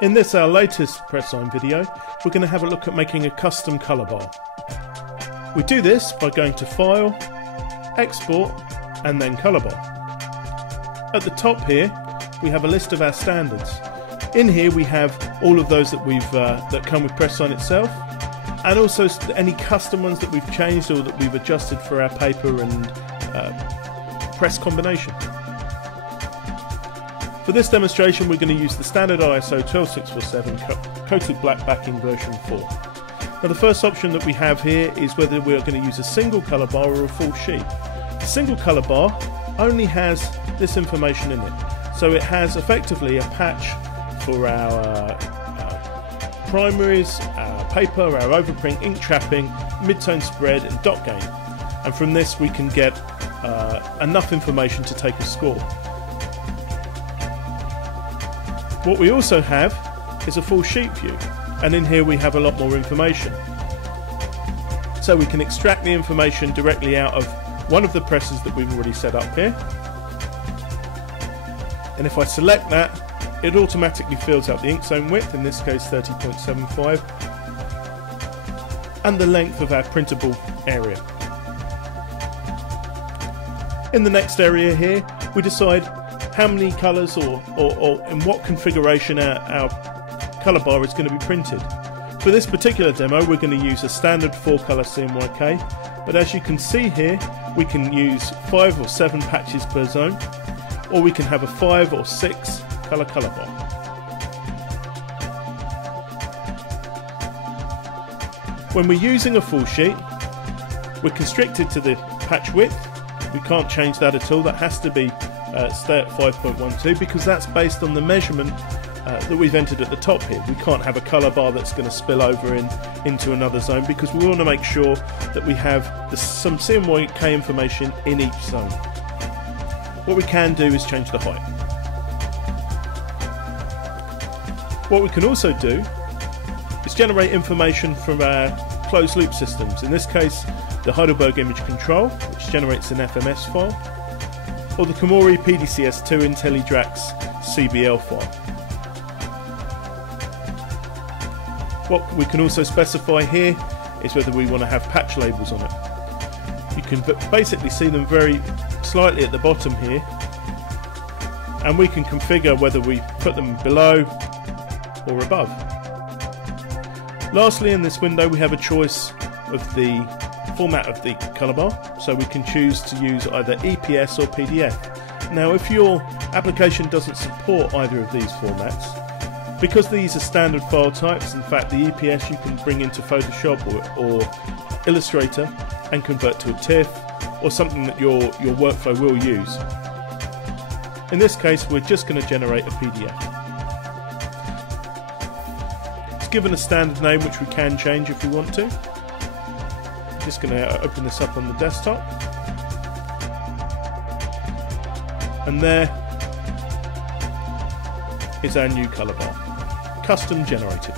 In this, our latest pressSIGN video, we're going to have a look at making a custom colour bar. We do this by going to File, Export, and then Colour Bar. At the top here, we have a list of our standards. In here we have all of those that that come with pressSIGN itself, and also any custom ones that we've changed or that we've adjusted for our paper and press combination. For this demonstration, we're going to use the standard ISO 12647 coated black backing version 4. Now, the first option that we have here is whether we're going to use a single colour bar or a full sheet. The single colour bar only has this information in it, so it has effectively a patch for our primaries, our paper, our overprint, ink trapping, mid-tone spread and dot gain, and from this we can get enough information to take a score. What we also have is a full sheet view, and in here we have a lot more information. So we can extract the information directly out of one of the presses that we've already set up here, and if I select that, it automatically fills out the ink zone width, in this case 30.75, and the length of our printable area. In the next area here, we decide how many colours or in what configuration our colour bar is going to be printed. For this particular demo, we're going to use a standard 4-colour CMYK, but as you can see here, we can use 5 or 7 patches per zone, or we can have a 5 or 6 colour bar. When we're using a full sheet, we're constricted to the patch width. We can't change that at all. That has to be stay at 5.12 because that's based on the measurement that we've entered at the top here. We can't have a colour bar that's going to spill over into another zone because we want to make sure that we have some CMYK information in each zone. What we can do is change the height. What we can also do is generate information from our closed loop systems. In this case, the Heidelberg Image Control, which generates an FMS file, or the Komori PDCS2 IntelliDrax CBL file. What we can also specify here is whether we want to have patch labels on it. You can basically see them very slightly at the bottom here, and we can configure whether we put them below or above. Lastly, in this window we have a choice of the format of the colour bar, so we can choose to use either EPS or PDF. Now, if your application doesn't support either of these formats, because these are standard file types, in fact the EPS you can bring into Photoshop or Illustrator and convert to a TIFF or something that your workflow will use. In this case, we're just going to generate a PDF. It's given a standard name which we can change if we want to. I'm just going to open this up on the desktop, and there is our new colour bar, custom generated.